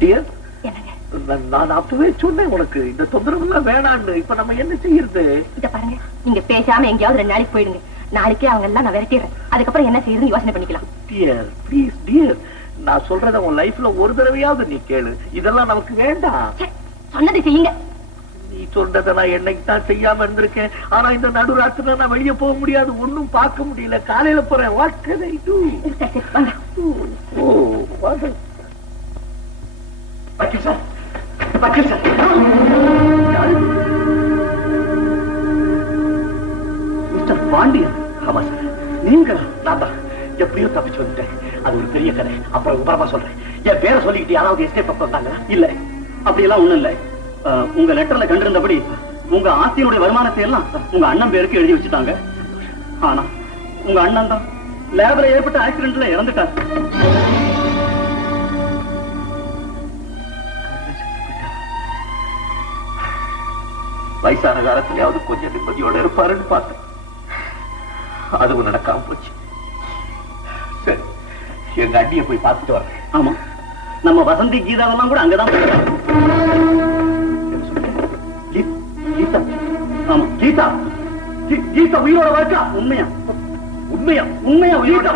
Dear, நான் அப்பவே சொன்னேன் உனக்கு இந்த தொந்தரவு எல்லாம் வேணான்னு. இப்ப நம்ம என்ன செய்யறது? இத பாருங்க, நீங்க பேசாம எங்கேயாவது 2 நாளைக்கு போயிடுங்க. நாளைக்கே அவங்க எல்லாம் நான் விரட்டிடுறேன். அதுக்கப்புறம் என்ன செய்யறதுன்னு யோசனை பண்ணிக்கலாம். டியர் ப்ளீஸ் டியர், நான் சொல்றத உன் லைஃப்ல ஒரு தடவையாவது நீ கேளு. இதெல்லாம் நமக்கு வேண்டாம். சொன்னதை செய்யுங்க. நீ சொல்றத நான் என்னைக்கு தான் செய்யாம இருந்திருக்கேன். ஆனா இந்த நடுராத்திரில நான் வெளியே போக முடியாது, ஒன்னும் பார்க்க முடியல. காலையில போறேன். What can I to? Oh what? வக்கீல் சார், வக்கீல் சார். மிஸ்டர் பாண்டியன். ஆமா சார், நீங்க? நான் தான். எப்படியோ தப்பிச்சு வந்துட்டேன். அது ஒரு பெரிய கதை, அப்புறம் விபரமா சொல்றேன். என் பேரை சொல்லிக்கிட்டு யாராவது எஸ்டேட் பக்கம் வந்தாங்க? இல்ல, அப்படியெல்லாம் ஒண்ணும் இல்லை. உங்க லெட்டர்ல கண்டிருந்தபடி உங்க ஆஸ்தியினுடைய வருமானத்தை எல்லாம் உங்க அண்ணன் பேருக்கு எழுதி வச்சுட்டாங்க. ஆனா உங்க அண்ணன் தான் லேப்ல ஏற்பட்ட ஆக்சிடென்ட்ல இறந்துட்டார். வயசான காலத்திலேயாவது கொஞ்சம் நிம்மதியோட இருப்பாருன்னு பார்த்தேன். அதுவும் நடக்காம போச்சு. சரி, எங்க அண்ணியை போய் பார்த்துட்டு வரேன். ஆமா, நம்ம வசந்தி கீதாவெல்லாம் கூட அங்கதான் கீதா. ஆமா, கீதா. கீதா உயிரோட வாழ்க்கா? உண்மையா? உண்மையா? உண்மையா உயிரோட?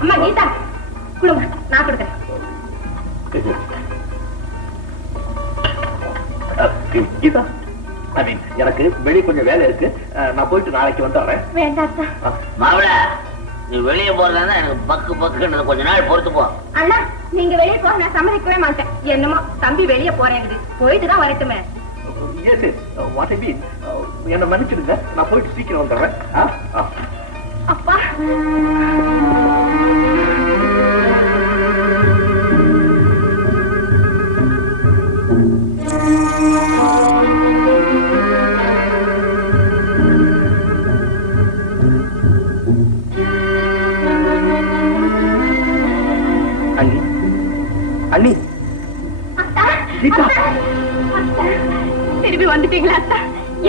அம்மா கீதா கொடுங்க, நான் கொடுக்குறேன். கீதா, எனக்கு வெளியே கொஞ்சம் வேலை இருக்கு. நான் போயிட்டு நாளைக்கு வந்துடுறேன். வேண்டாம் மாவள, நீ வெளியே போறதா எனக்கு பக்கு பக்குன்றது. கொஞ்ச நாள் பொறுத்து போ. அண்ணா, நீங்க வெளியே போக நான் சம்மதிக்கவே மாட்டேன். என்னமோ தம்பி வெளியே போறேன், போயிட்டு தான் வரட்டுமே. என்ன மன்னிச்சிடுங்க, நான் போயிட்டு சீக்கிரம் வந்துடுறேன். அப்பா, அண்ணி, அண்ணி, திரும்பி வந்துட்டீங்களா அத்தா?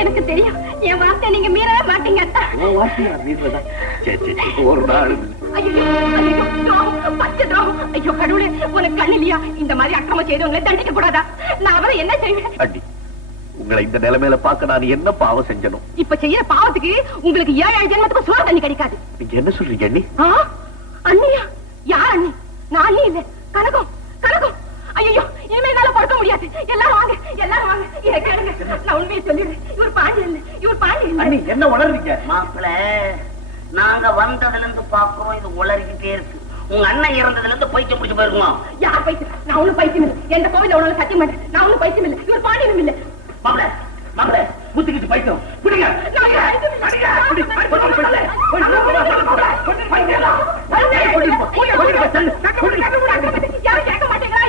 எனக்கு தெரியும், என் வார்த்தை நீங்க மீறவே மாட்டீங்க அத்தா. ஒரு நாள் ஐயோ கடவுளே, உனக்கு கண்ணு இல்லையா? இந்த மாதிரி அக்கிரமம் செய்தவங்களை தண்டிக்க கூடாதா? நான் அவரை என்ன செய்வேன்? அண்ணி, உங்களை இந்த நிலைமையில பார்க்க நான் என்ன பாவம் செஞ்சனும்? இப்ப செய்யற பாவத்துக்கு உங்களுக்கு 7 ஜென்மத்துக்கு சோறு தண்ணி கிடைக்காது. நீங்க என்ன சொல்றீங்க அண்ணி? அண்ணியா? யார் அண்ணி? நான் அண்ணி இல்ல, கனகம். கனகம். ஐயோ, இனிமே என்னால படுக்க முடியாது. எல்லாரும் வாங்க, எல்லாரும் வாங்க. இதை கேளுங்க, நான் உண்மையை சொல்லிடுறேன். இவர் பாண்டி இல்ல, இவர் பாண்டி இல்ல. அண்ணி, என்ன உளறீங்க? மாப்பிள, நாங்க வந்ததுல இருந்து பாக்குறோம், இது உளறிக்கிட்டே இருக்கு. உங்க அண்ணன் இறந்ததுல இருந்து பைத்தியம் முடிச்சு போயிருக்குமா? யார் பைத்தியம்? நான் ஒண்ணும் பைத்தியம் இல்லை. எந்த கோவில உணவு சத்தியம் மாட்டேன். நான் ஒண்ணும் பைத்தியம் இல்லை. இவர் பாண்டியனும் இல்லை. மாப்பிள, மாப்பிள, முத்துக்கிட்டு பைத்தியம். பிடிங்க. யாரும் கேட்க மாட்டேங்கிறா.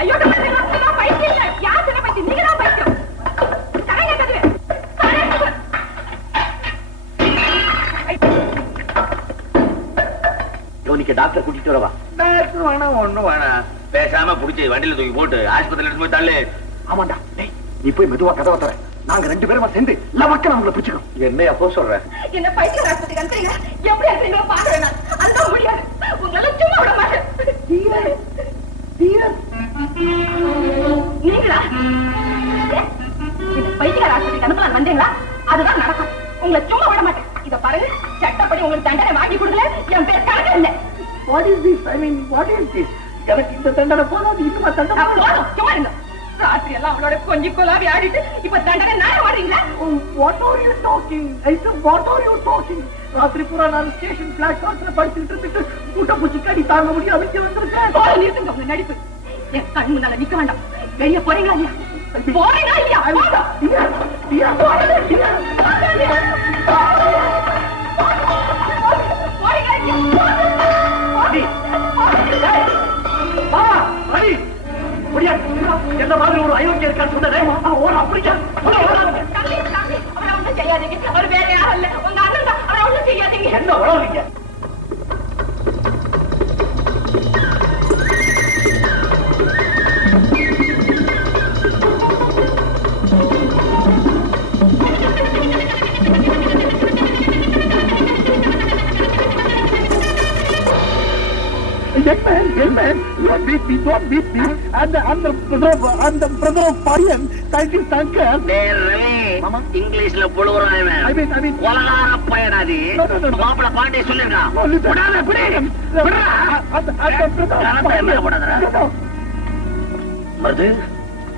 ஐயோ, பைத்தியம் இல்லை. யார் சொன்ன பைத்தியம்? நீங்க தான் பைத்தியம். டாக்டர் கூட்டிட்டு வரவா? டாக்டர் வேணாம், ஒண்ணும் வேணாம். பேசாம புடிச்சு வண்டியில தூக்கி போட்டு ஆஸ்பத்திரியில எடுத்து போய் தள்ளு. ஆமாண்டா, நீ போய் மெதுவா கதவை தர. நாங்க 2 பேருமா சேர்ந்து லவக்க நம்மள பிடிச்சுக்கோம். என்ன அப்போ சொல்றேன்? என்ன பைத்தியம் ஆஸ்பத்திரிக்கு அனுப்புறீங்க? எப்படி இருக்கீங்களோ பாக்குறேன். அந்த முடியாது, உங்களால சும்மா விட மாட்டேன். நீங்களா பைத்தியார் ஆஸ்பத்திரிக்கு அனுப்பலாம் வந்தீங்களா? அதுதான் நடக்கும். உங்களை சும்மா விட மாட்டேன். இத பாருங்க, சட்டப்படி உங்களுக்கு தண்டனை வாங்கி கொடுக்கல என் பேர் கணக்கு இல்லை. What is this? I mean, what is this? எனக்கு இந்த தண்டனை போதாது, இன்னுமா தண்டனை போதும். சும்மா இருங்க. ராத்திரி எல்லாம் அவளோட கொஞ்சம் கொலாவி ஆடிட்டு இப்ப தண்டனை நான் வாடுறீங்களா? What are you talking? I said, what are you talking? ராத்திரி பூரா நான் ஸ்டேஷன் பிளாட்ஃபார்ம்ல படிச்சுட்டு இருந்துட்டு கூட்ட பூச்சி கடி தாங்க முடியாது அமைச்சு வந்திருக்கேன். நிறுத்துங்க உங்க நடிப்பு. என் கண் முன்னால நிக்க வேண்டாம். வெளியே போறீங்களா இல்லையா? போறீங்களா இல்லையா? என்ன மாதிரி ஒரு அயோக்கிய இருக்கான்னு சொன்னேன். அப்படியா? செய்யாதீங்க, அவர் வேற யாரும் இல்ல, உங்க அண்ணன் தான். அவரை ஒண்ணும் செய்யாதீங்க. என்ன உழவுறீங்க? man. Don't beat me. Don't beat me. And the brother of Parian, scientist Shankar. Mama, இங்கிலீஷ்ல புழுவுறான். I mean. உலகார பயனாதி. மாப்பிள பாண்டி சொல்லிருக்கா. விடாத பிடி. விடுறா. மருது,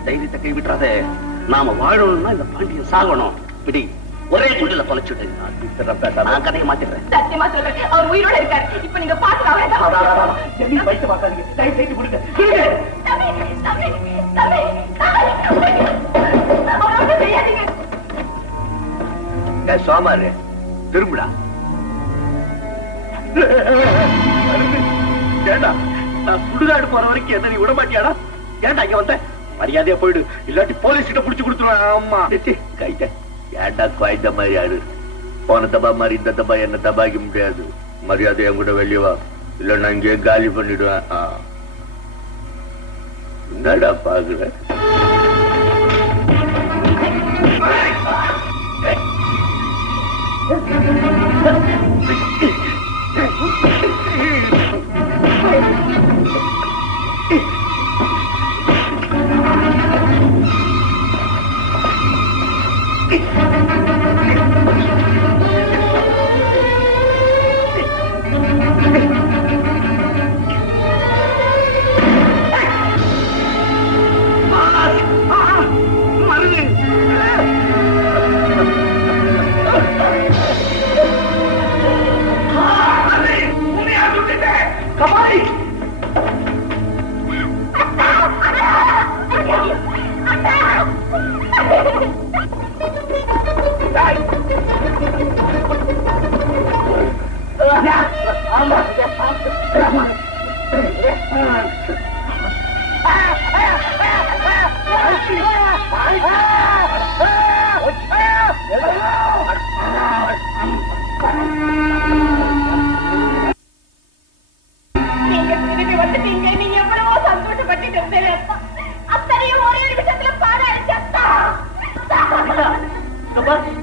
தைரியத்தை கை விட்டுறாதே. நாம வாழணும்னா இந்த பாண்டியன் சாகணும். பிடி. ஒரே குண்டில தொலைச்சுட்டு நான் கதையை மாத்திடுறேன். சத்தியமா சொல்றேன், அவர் உயிரோட இருக்காரு. இப்ப நீங்க பாத்து வைத்து பார்க்காதீங்க. தைரியத்தை கொடுங்க. சோமாரு திரும்பிடா. ஏண்டா நான் சுடுகாடு போற வரைக்கும் என்ன நீ விட மாட்டியாடா? ஏண்டா இங்க வந்த? மரியாதையா போயிடு, இல்லாட்டி போலீஸ் கிட்ட புடிச்சு கொடுத்துருவேன். ஆமா கைட்ட ஏண்டா குவாய்ந்த மாதிரி ஆடு. போன தபா மாதிரி இந்த தபா என்ன தபாக்க முடியாது. மரியாதை என் கூட வெளியே வா, இல்ல நான் இங்கே காலி பண்ணிடுவேன். என்னடா பாக்குற?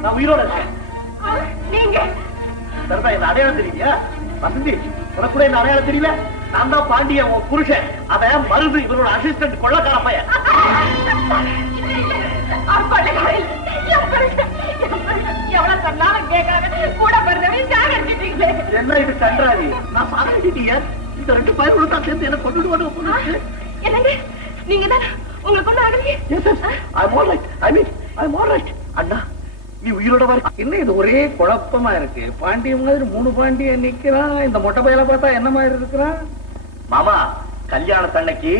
நான் உயிரோட இருக்கேன். அடையாளம் தெரியலையா வசந்தி? உனக்கு கூட இந்த அடையாளம் தெரியல? நான் தான் பாண்டிய உன் புருஷன். அவன் மருது இவரோட அசிஸ்டன்ட் கொள்ளக்கார பையன். என்ன இது கன்றாவி? நான் சாகிட்டீங்க. இந்த ரெண்டு பயிர்களும் தான் சேர்ந்து என்ன கொண்டு வந்து நீங்க தான் உங்களுக்கு ஒண்ணு ஆகலையே? அண்ணா நீ உயிரோட வர என்ன? இது ஒரே குழப்பமா இருக்கு. பாண்டிய மாதிரி 3 பாண்டியன் நிக்கிறான். இந்த மொட்டை பையல பார்த்தா என்ன மாதிரி இருக்கிறான்? மாமா, கல்யாணத்தன்னைக்கு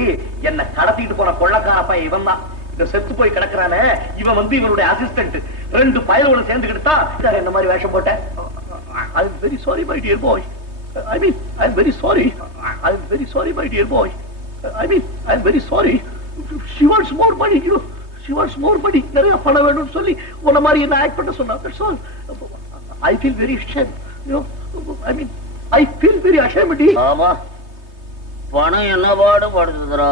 என்ன கடத்திட்டு போன கொள்ளக்கார பையன் இவன் தான். இந்த செத்து போய் கிடக்குறானே இவன் வந்து இவனுடைய அசிஸ்டன்ட். 2 பயலோட சேர்ந்துக்கிட்டு தான் என்ன மாதிரி வேஷம் போட்டேன். I'm very sorry my dear boy. I'm very sorry. I'm very sorry my dear boy. I'm very sorry. She wants more money, you know. She wants more money. நிறைய பணம் வேணும்னு சொல்லி உன்ன மாதிரி என்ன ஆக்ட் பண்ண சொன்னா. That's all. I feel very ashamed. You know, I feel very ashamed. ஆமா, பணம் என்ன பாடுபடுதுடா.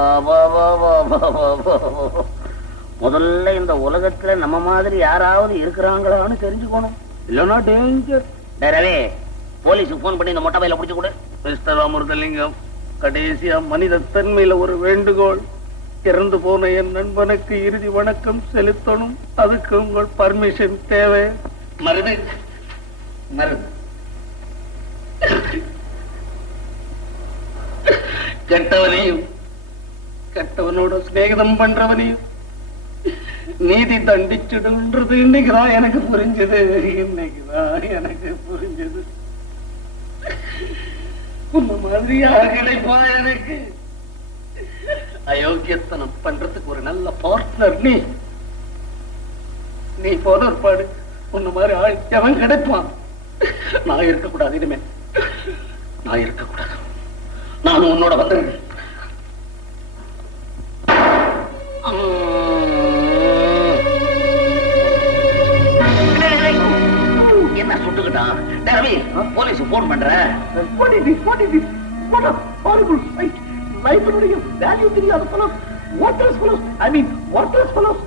முதல்ல இந்த உலகத்துல நம்ம மாதிரி யாராவது இருக்கிறாங்களான்னு தெரிஞ்சுக்கணும். இல்லன்னா டேஞ்சர். ரவி, போலீஸுக்கு போன் பண்ணி இந்த மொட்டை பையில புடிச்சு கொடு. மிஸ்டர் அமிர்தலிங்கம், கடைசியா மனித தன்மையில ஒரு வேண்டுகோள். இறந்து போன என் நண்பனுக்கு இறுதி வணக்கம் செலுத்தணும். அதுக்கு உங்கள் பர்மிஷன் தேவை. மருது கெட்டவனையும் கெட்டவனோட சிநேகிதம் பண்றவனையும் நீதி தண்டிச்சுடுன்றது இன்னைக்குதான் எனக்கு புரிஞ்சது. உன்ன மாதிரி யார் கிடைப்பா எனக்கு? அயோக்கியத்தனம் பண்றதுக்கு ஒரு நல்ல பார்ட்னர் நீ போன ஒரு பாடு. உன்ன மாதிரி ஆள் எவன் கிடைப்பான்? நான் இருக்கக்கூடாது. இனிமே நான் இருக்கக்கூடாது. நானும் உன்னோட வந்துடுறேன். என்ன சுட்டுக்கிட்டான்? போலீஸ் போன் பண்றேன். வேல்யூ தெரியாத fellows, worthless fellows. Worthless fellows.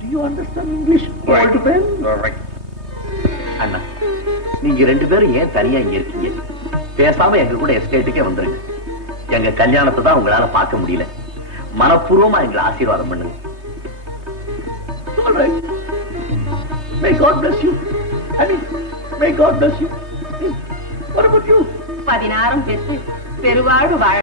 Do you understand English? Right. அண்ணா, நீங்க 2 பேரும் ஏன் தனியா இங்க இருக்கீங்க? பேசாம எங்க கூட எஸ்டேட்டுக்கே வந்துருங்க. எங்க கல்யாணத்தை தான் உங்களால பார்க்க முடியல. மனப்பூர்வமா எங்களை ஆசீர்வாதம் பண்ணுங்க. All right. May God bless you. I mean, may God bless you. What about you? 16 பெற்று பெருவாழ்வு வாழ